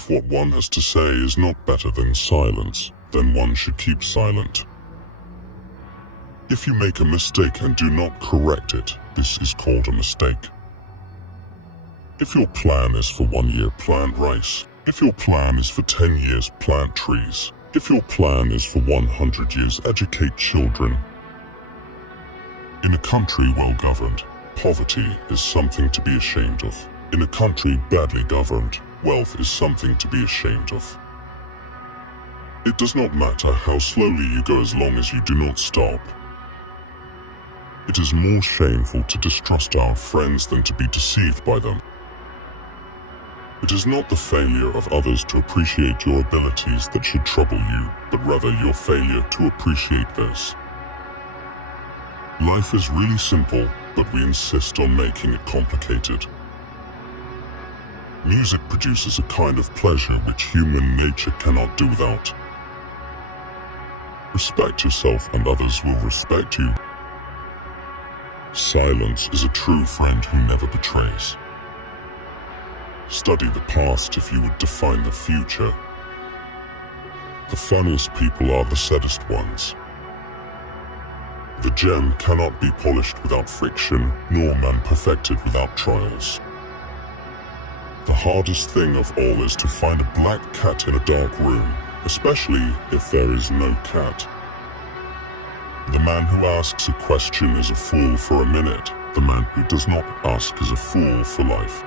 If what one has to say is not better than silence, then one should keep silent. If you make a mistake and do not correct it, this is called a mistake. If your plan is for 1 year, plant rice. If your plan is for 10 years, plant trees. If your plan is for 100 years, educate children. In a country well governed, poverty is something to be ashamed of. In a country badly governed, wealth is something to be ashamed of. It does not matter how slowly you go as long as you do not stop. It is more shameful to distrust our friends than to be deceived by them. It is not the failure of others to appreciate your abilities that should trouble you, but rather your failure to appreciate theirs. Life is really simple, but we insist on making it complicated. Music produces a kind of pleasure which human nature cannot do without. Respect yourself and others will respect you. Silence is a true friend who never betrays. Study the past if you would define the future. The funniest people are the saddest ones. The gem cannot be polished without friction, nor man perfected without trials. The hardest thing of all is to find a black cat in a dark room, especially if there is no cat. The man who asks a question is a fool for a minute. The man who does not ask is a fool for life.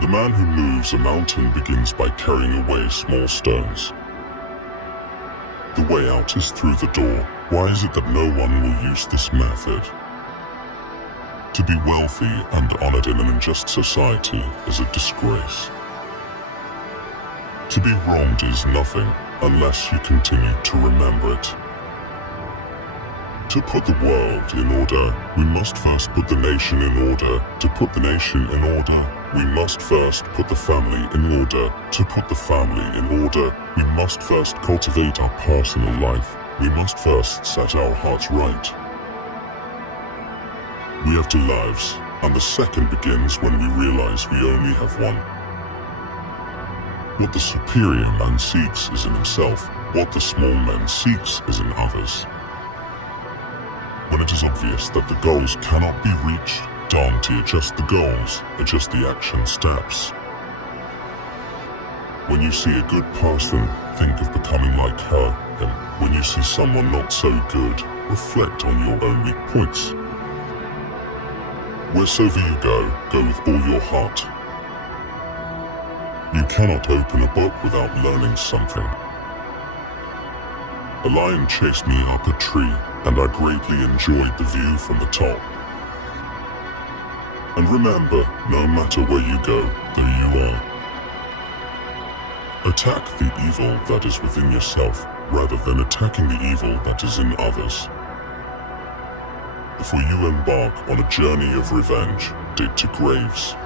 The man who moves a mountain begins by carrying away small stones. The way out is through the door. Why is it that no one will use this method? To be wealthy and honored in an unjust society is a disgrace. To be wronged is nothing unless you continue to remember it. To put the world in order, we must first put the nation in order. To put the nation in order, we must first put the family in order. To put the family in order, we must first cultivate our personal life. We must first set our hearts right. We have 2 lives, and the second begins when we realize we only have one. What the superior man seeks is in himself. What the small man seeks is in others. When it is obvious that the goals cannot be reached, don't adjust the goals, adjust the action steps. When you see a good person, think of becoming like her, him. When you see someone not so good, reflect on your own weak points. Wheresoever you go, go with all your heart. You cannot open a book without learning something. A lion chased me up a tree, and I greatly enjoyed the view from the top. And remember, no matter where you go, there you are. Attack the evil that is within yourself, rather than attacking the evil that is in others. Before you embark on a journey of revenge, dig 2 graves.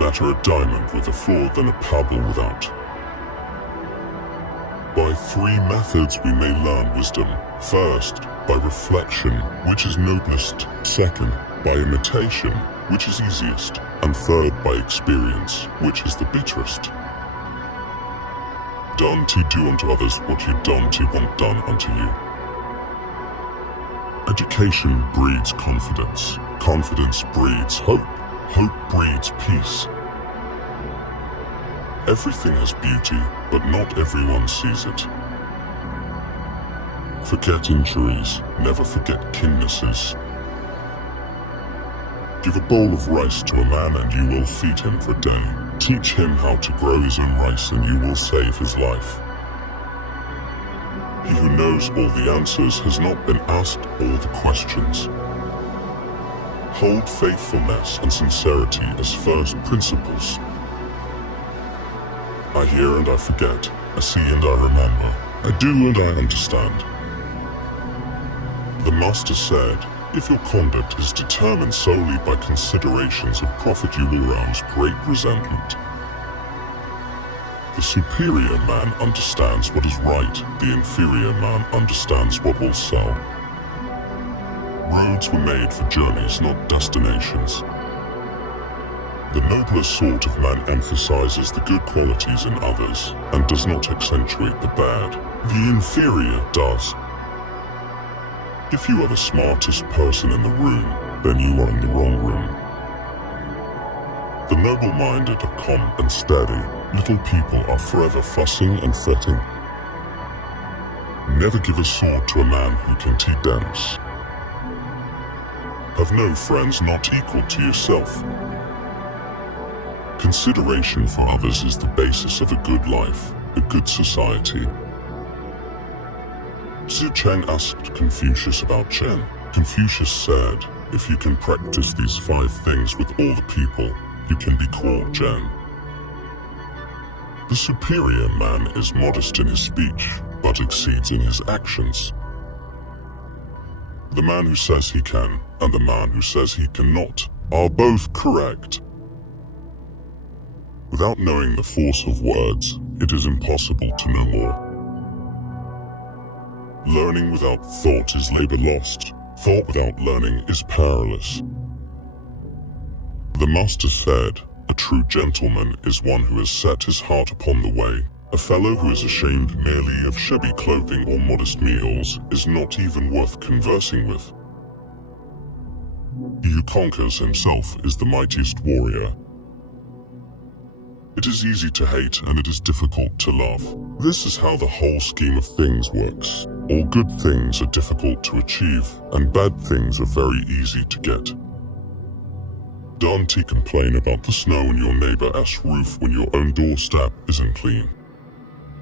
Better a diamond with a flaw than a pebble without. By 3 methods we may learn wisdom. First, by reflection, which is noblest. Second, by imitation, which is easiest. And third, by experience, which is the bitterest. Don't do unto others what you don't want done unto you. Education breeds confidence. Confidence breeds hope. Hope breeds peace. Everything has beauty, but not everyone sees it. Forget injuries, never forget kinnesses. Give a bowl of rice to a man and you will feed him for a day. Teach him how to grow his own rice and you will save his life. He who knows all the answers has not been asked all the questions. Hold faithfulness and sincerity as first principles. I hear and I forget, I see and I remember, I do and I understand. The master said, if your conduct is determined solely by considerations of profit, you will arouse great resentment. The superior man understands what is right, the inferior man understands what will sell. Roads were made for journeys, not destinations. The nobler sort of man emphasizes the good qualities in others and does not accentuate the bad. The inferior does. If you are the smartest person in the room, then you are in the wrong room. The noble-minded are calm and steady. Little people are forever fussing and fretting. Never give a sword to a man who can dance. Have no friends not equal to yourself. Consideration for others is the basis of a good life, a good society. Tzu Cheng asked Confucius about Chen. Confucius said, if you can practice these 5 things with all the people, you can be called Chen. The superior man is modest in his speech, but exceeds in his actions. The man who says he can and the man who says he cannot are both correct. Without knowing the force of words, it is impossible to know more. Learning without thought is labor lost. Thought without learning is powerless. The master said, a true gentleman is one who has set his heart upon the way. A fellow who is ashamed merely of shabby clothing or modest meals is not even worth conversing with. He who conquers himself is the mightiest warrior. It is easy to hate and it is difficult to love. This is how the whole scheme of things works. All good things are difficult to achieve, and bad things are very easy to get. Don't complain about the snow on your neighbor's roof when your own doorstep isn't clean.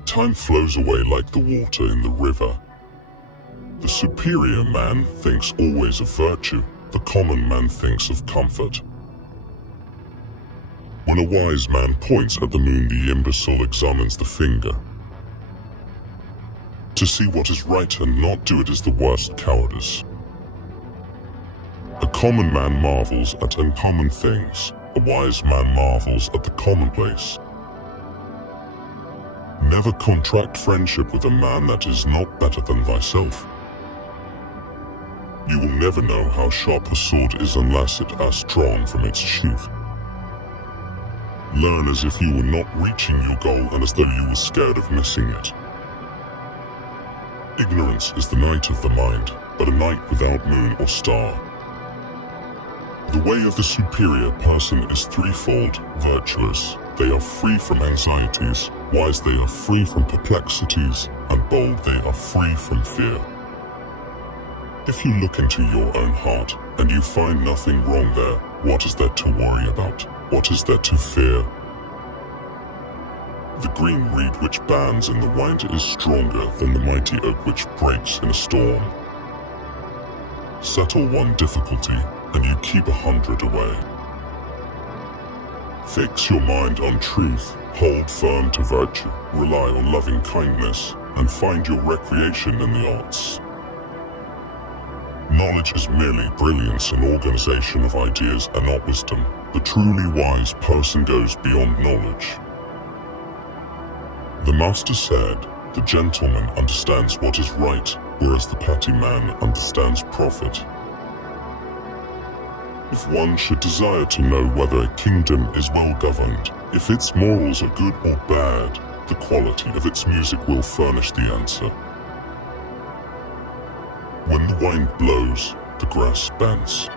Time flows away like the water in the river. The superior man thinks always of virtue. The common man thinks of comfort. When a wise man points at the moon, the imbecile examines the finger. To see what is right and not do it is the worst cowardice. A common man marvels at uncommon things. A wise man marvels at the commonplace. Never contract friendship with a man that is not better than thyself. You will never know how sharp a sword is unless it has drawn from its sheath. Learn as if you were not reaching your goal and as though you were scared of missing it. Ignorance is the night of the mind, but a night without moon or star. The way of the superior person is threefold: virtuous, they are free from anxieties; wise, they are free from perplexities; and bold, they are free from fear. If you look into your own heart, and you find nothing wrong there, what is there to worry about? What is there to fear? The green reed which bends in the wind is stronger than the mighty oak which breaks in a storm. Settle one difficulty, and you keep 100 away. Fix your mind on truth, hold firm to virtue, rely on loving kindness, and find your recreation in the arts. Knowledge is merely brilliance and organization of ideas and not wisdom. The truly wise person goes beyond knowledge. The master said, the gentleman understands what is right, whereas the petty man understands profit. If one should desire to know whether a kingdom is well governed, if its morals are good or bad, the quality of its music will furnish the answer. When the wind blows, the grass bends.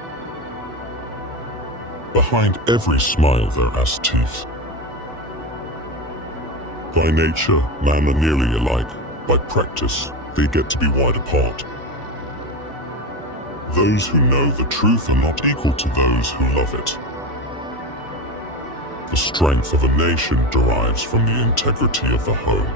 Behind every smile there are teeth. By nature, men are nearly alike. By practice, they get to be wide apart. Those who know the truth are not equal to those who love it. The strength of a nation derives from the integrity of the home.